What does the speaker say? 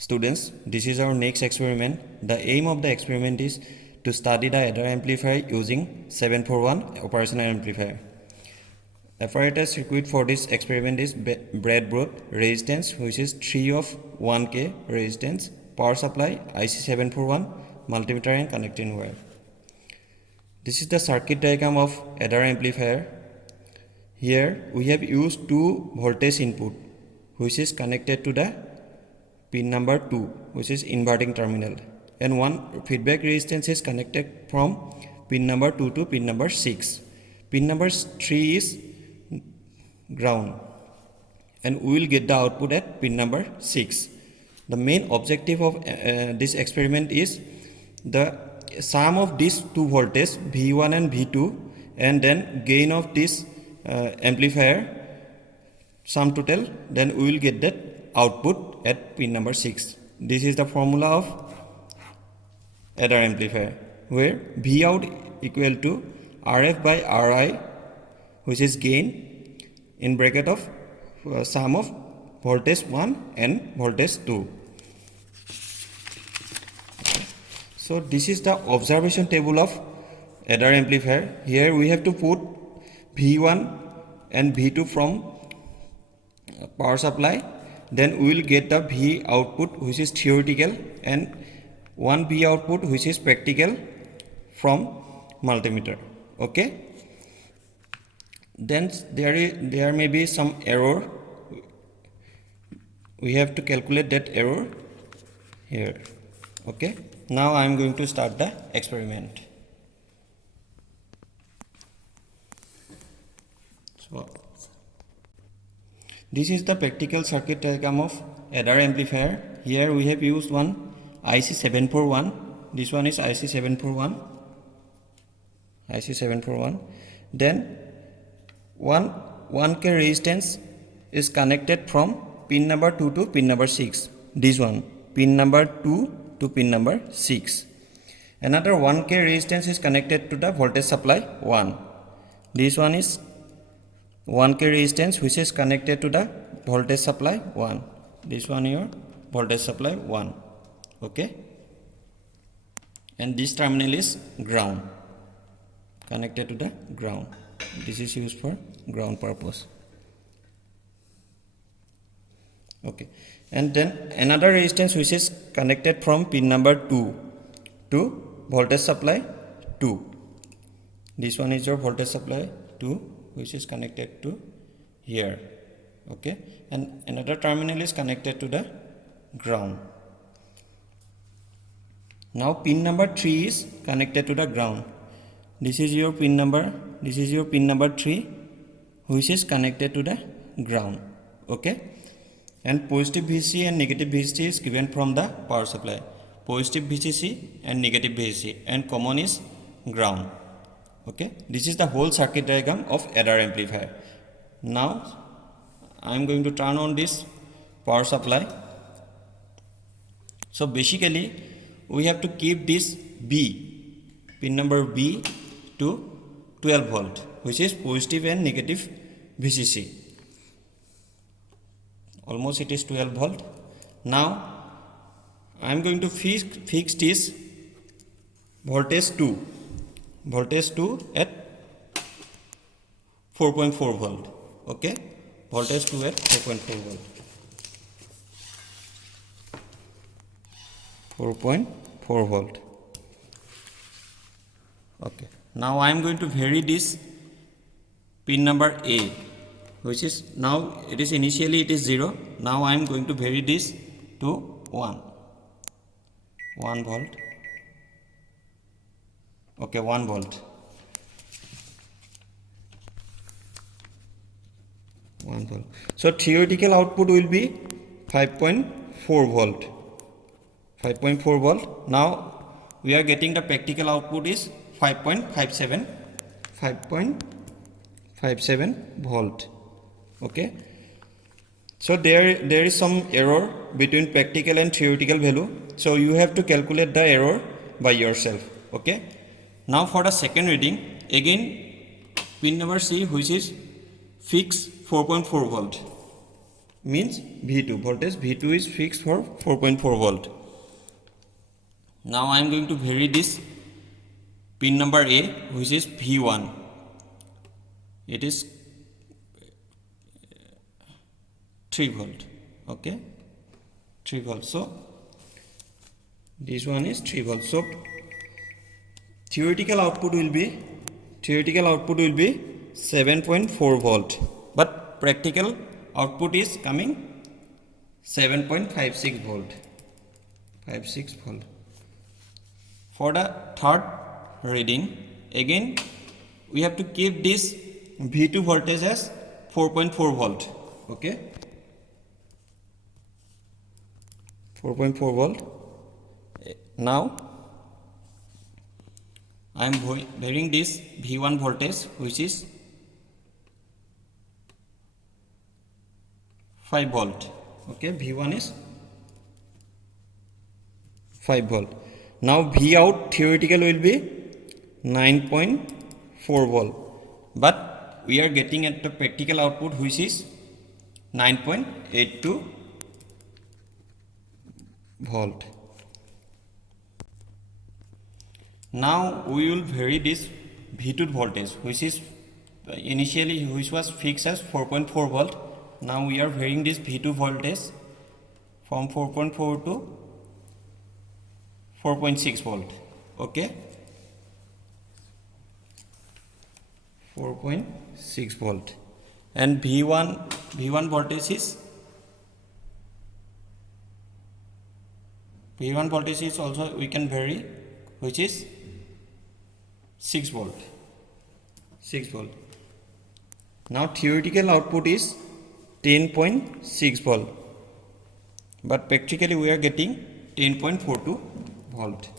Students, this is our next experiment. The aim of the experiment is to study the adder amplifier using 741 operational amplifier. Apparatus required for this experiment is breadboard, resistance which is 3 of 1K resistance, power supply, IC741, multimeter and connecting wire. This is the circuit diagram of adder amplifier. Here we have used two voltage input which is connected to the pin number 2, which is inverting terminal, and one feedback resistance is connected from pin number 2 to pin number 6. Pin number 3 is ground, and we will get the output at pin number 6. The main objective of this experiment is the sum of these two voltages V1 and V2, and then gain of this amplifier sum total, then we will get that output at pin number 6. This is the formula of adder amplifier, where V out equal to RF by RI, which is gain in bracket of sum of voltage 1 and voltage 2. So this is the observation table of adder amplifier. Here we have to put V1 and V2 from power supply. Then we will get the V output which is theoretical and one V output which is practical from multimeter. Okay. Then there may be some error. We have to calculate that error here. Okay. Now I am going to start the experiment. So this is the practical circuit diagram of adder amplifier. Here we have used one IC741. This one is IC741. Then 1K resistance is connected from pin number 2 to pin number 6. This one, pin number 2 to pin number 6. Another 1K resistance is connected to the voltage supply 1. This one is 1K resistance which is connected to the voltage supply 1. This one here, voltage supply 1. Okay. And this terminal is ground, connected to the ground. This is used for ground purpose. Okay. And then another resistance which is connected from pin number 2 to voltage supply 2. This one is your voltage supply 2, which is connected to here. Okay, and another terminal is connected to the ground. Now pin number 3 is connected to the ground. This is your pin number 3, which is connected to the ground. Okay, and positive VCC and negative VCC is given from the power supply. Positive VCC and negative VCC, and common is ground. Okay, this is the whole circuit diagram of adder amplifier. Now I am going to turn on this power supply. So basically we have to keep this B, pin number B, to 12 volt, which is positive and negative VCC. Almost it is 12 volt. Now I am going to fix this voltage 2 at 4.4 volt. Okay, voltage 2 at 4.4 volt. 4.4 volt. Okay, now I am going to vary this pin number A, which is now it is initially it is 0. Now I am going to vary this to 1 volt. Okay, 1 volt. 1 volt. So theoretical output will be 5.4 volt. 5.4 volt. Now we are getting the practical output is 5.57 volt. Okay. So there is some error between practical and theoretical value. So you have to calculate the error by yourself. Okay. Now for the second reading, again pin number C, which is fixed 4.4 volt. means V2, voltage V2 is fixed for 4.4 volt. Now I am going to vary this pin number A, which is V1. It is 3 volt. Okay, 3 volt. So this one is 3 volt. So theoretical output will be 7.4 volt, but practical output is coming 7.56 volt. 56 volt. For the third reading, again we have to keep this V2 voltage as 4.4 volt. Okay, 4.4 volt. Now I am varying this V1 voltage, which is 5 volt. Okay, V1 is 5 volt. Now V out theoretical will be 9.4 volt, but we are getting at the practical output, which is 9.82 volt. Now we will vary this V2 voltage, which is which was fixed as 4.4 volt. Now we are varying this V2 voltage from 4.4 to 4.6 volt. Okay, 4.6 volt. And V1 voltage is also we can vary, which is 6 volt. 6 volt. Now theoretical output is 10.6 volt, but practically we are getting 10.42 volt.